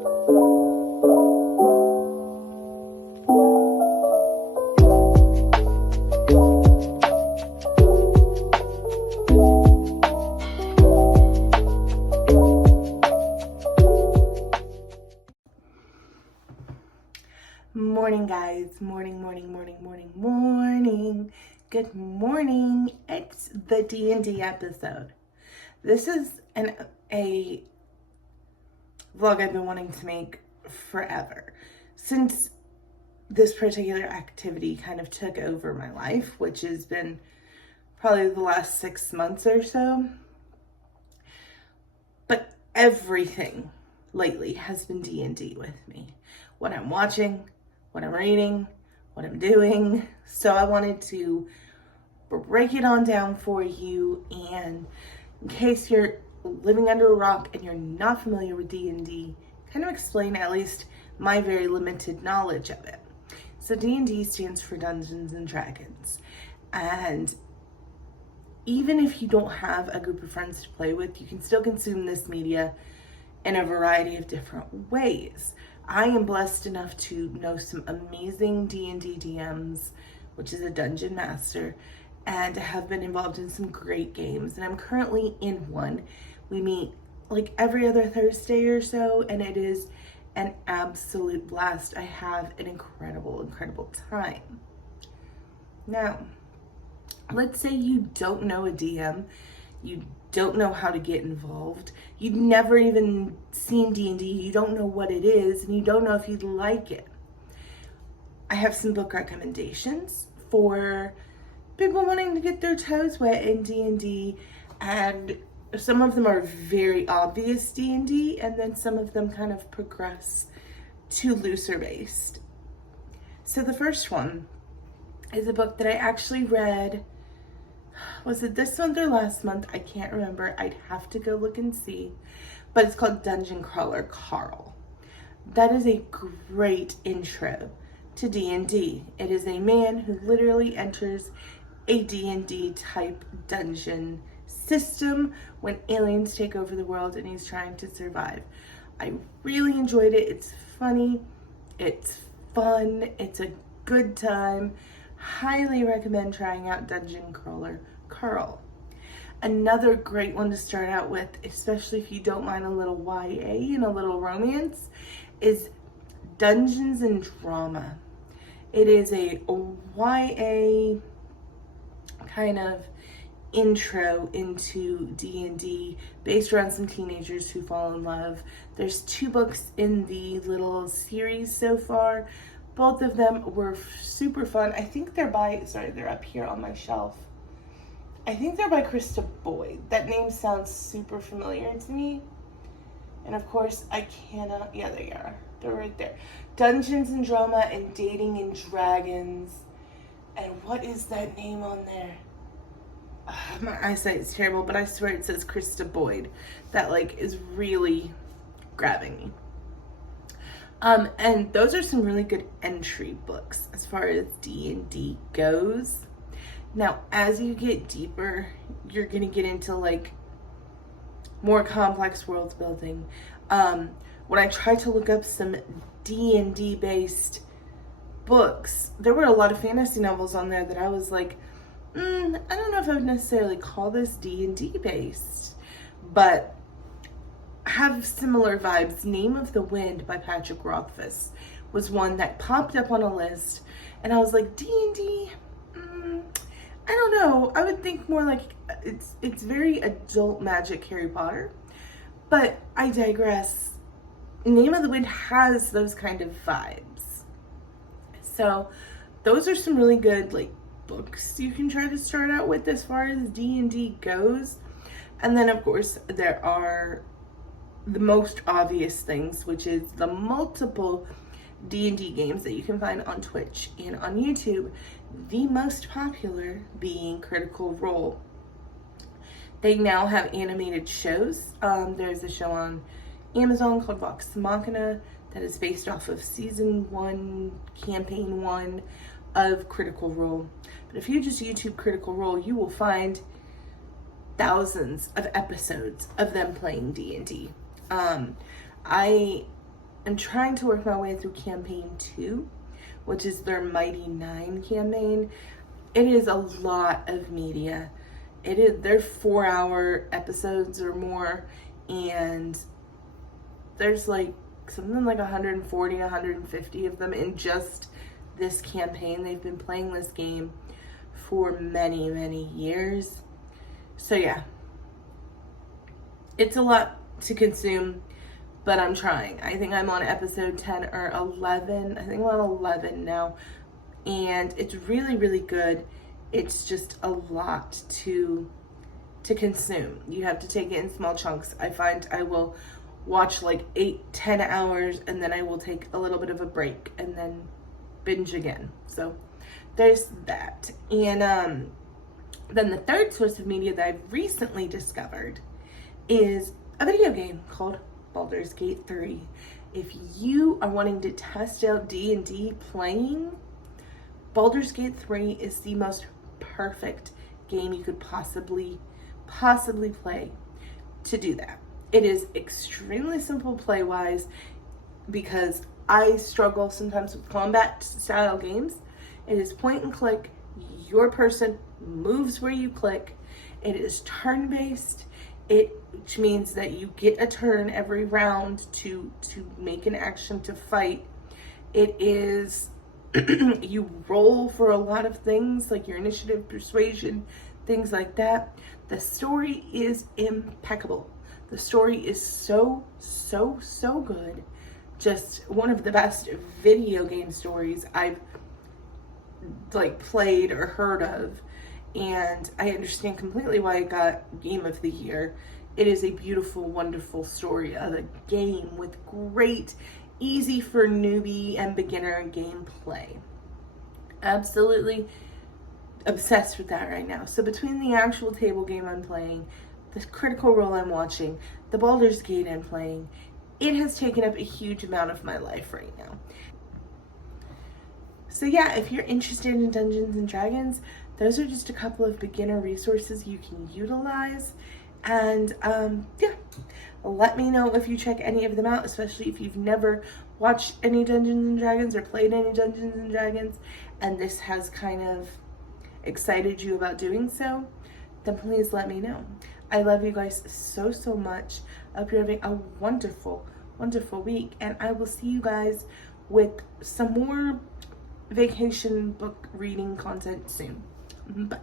Morning, guys. Morning. Good morning. It's the DND episode. This is a vlog I've been wanting to make forever. Since this particular activity kind of took over my life, which has been probably the last 6 months or so. But everything lately has been D&D with me. What I'm watching, what I'm reading, what I'm doing. So I wanted to break it on down for you, and in case you're living under a rock and you're not familiar with D&D, kind of explain at least my very limited knowledge of it. So D&D stands for Dungeons and Dragons, and even if you don't have a group of friends to play with, you can still consume this media in a variety of different ways. I am blessed enough to know some amazing D&D DMs, which is a dungeon master, and have been involved in some great games, and I'm currently in one. We meet like every other Thursday or so, and it is an absolute blast. I have an incredible time. Now, let's say you don't know a DM, you don't know how to get involved, you've never even seen D&D, you don't know what it is, and you don't know if you'd like it. I have some book recommendations for people wanting to get their toes wet in D&D, and some of them are very obvious D&D, and then some of them kind of progress to looser based. So the first one is a book that I actually read, was it this month or last month? I can't remember. I'd have to go look and see. But it's called Dungeon Crawler Carl. That is a great intro to D&D. It is a man who literally enters a D&D type dungeon system when aliens take over the world and he's trying to survive. I really enjoyed it. It's funny. It's fun. It's a good time. Highly recommend trying out Dungeon Crawler Carl. Another great one to start out with, especially if you don't mind a little YA and a little romance, is Dungeons and Drama. It is a YA kind of intro into D&D based around some teenagers who fall in love. There's 2 books in the little series so far. Both of them were super fun. I think they're they're up here on my shelf. I think they're by Krista Boyd. That name sounds super familiar to me. And of course, I cannot, yeah, they are. They're right there. Dungeons and Drama and Dating and Dragons. And what is that name on there? My eyesight is terrible, but I swear it says Krista Boyd. That is really grabbing me. And those are some really good entry books as far as D&D goes. Now, as you get deeper, you're going to get into more complex world building. When I tried to look up some D&D based books, there were a lot of fantasy novels on there that I was like, I don't know if I would necessarily call this D&D based, but have similar vibes. Name of the Wind by Patrick Rothfuss was one that popped up on a list, and I was like, D&D, I don't know. I would think more like it's very adult magic Harry Potter, but I digress. Name of the Wind has those kind of vibes. So those are some really good books you can try to start out with as far as D&D goes. And then of course there are the most obvious things, which is the multiple D&D games that you can find on Twitch and on YouTube. The most popular being Critical Role. They now have animated shows. There's a show on Amazon called Vox Machina that is based off of season 1, campaign 1 of Critical Role. But if you just YouTube Critical Role, you will find thousands of episodes of them playing D&D. I I'm trying to work my way through campaign 2, which is their Mighty 9 campaign. It is a lot of media. They're 4-hour episodes or more, and there's like something like 140, 150 of them in just this campaign. They've been playing this game for many, many years. So yeah, it's a lot to consume, but I'm trying. I think I'm on episode 10 or 11. I think I'm on 11 now, and it's really, really good. It's just a lot to consume. You have to take it in small chunks. I find I will watch like 8-10 hours, and then I will take a little bit of a break and then binge again. So there's that. And then the third source of media that I've recently discovered is a video game called Baldur's Gate 3. If you are wanting to test out D&D playing, Baldur's Gate 3 is the most perfect game you could possibly play to do that. It is extremely simple play-wise, because I struggle sometimes with combat style games. It is point and click. Your person moves where you click. It is turn-based, which means that you get a turn every round to make an action to fight. It is you roll for a lot of things like your initiative, persuasion, things like that. The story is impeccable. The story is so good. Just one of the best video game stories I've like played or heard of, and I understand completely why it got Game of the Year. It is a beautiful, wonderful story of a game with great, easy for newbie and beginner gameplay. Absolutely obsessed with that right now. So between the actual table game I'm playing, the Critical Role I'm watching, the Baldur's Gate I'm playing, it has taken up a huge amount of my life right now. So yeah, if you're interested in Dungeons and Dragons, those are just a couple of beginner resources you can utilize. And yeah, let me know if you check any of them out, especially if you've never watched any Dungeons and Dragons or played any Dungeons and Dragons, and this has kind of excited you about doing so, then please let me know. I love you guys so much. I hope you're having a wonderful week, and I will see you guys with some more vacation book reading content soon. Bye.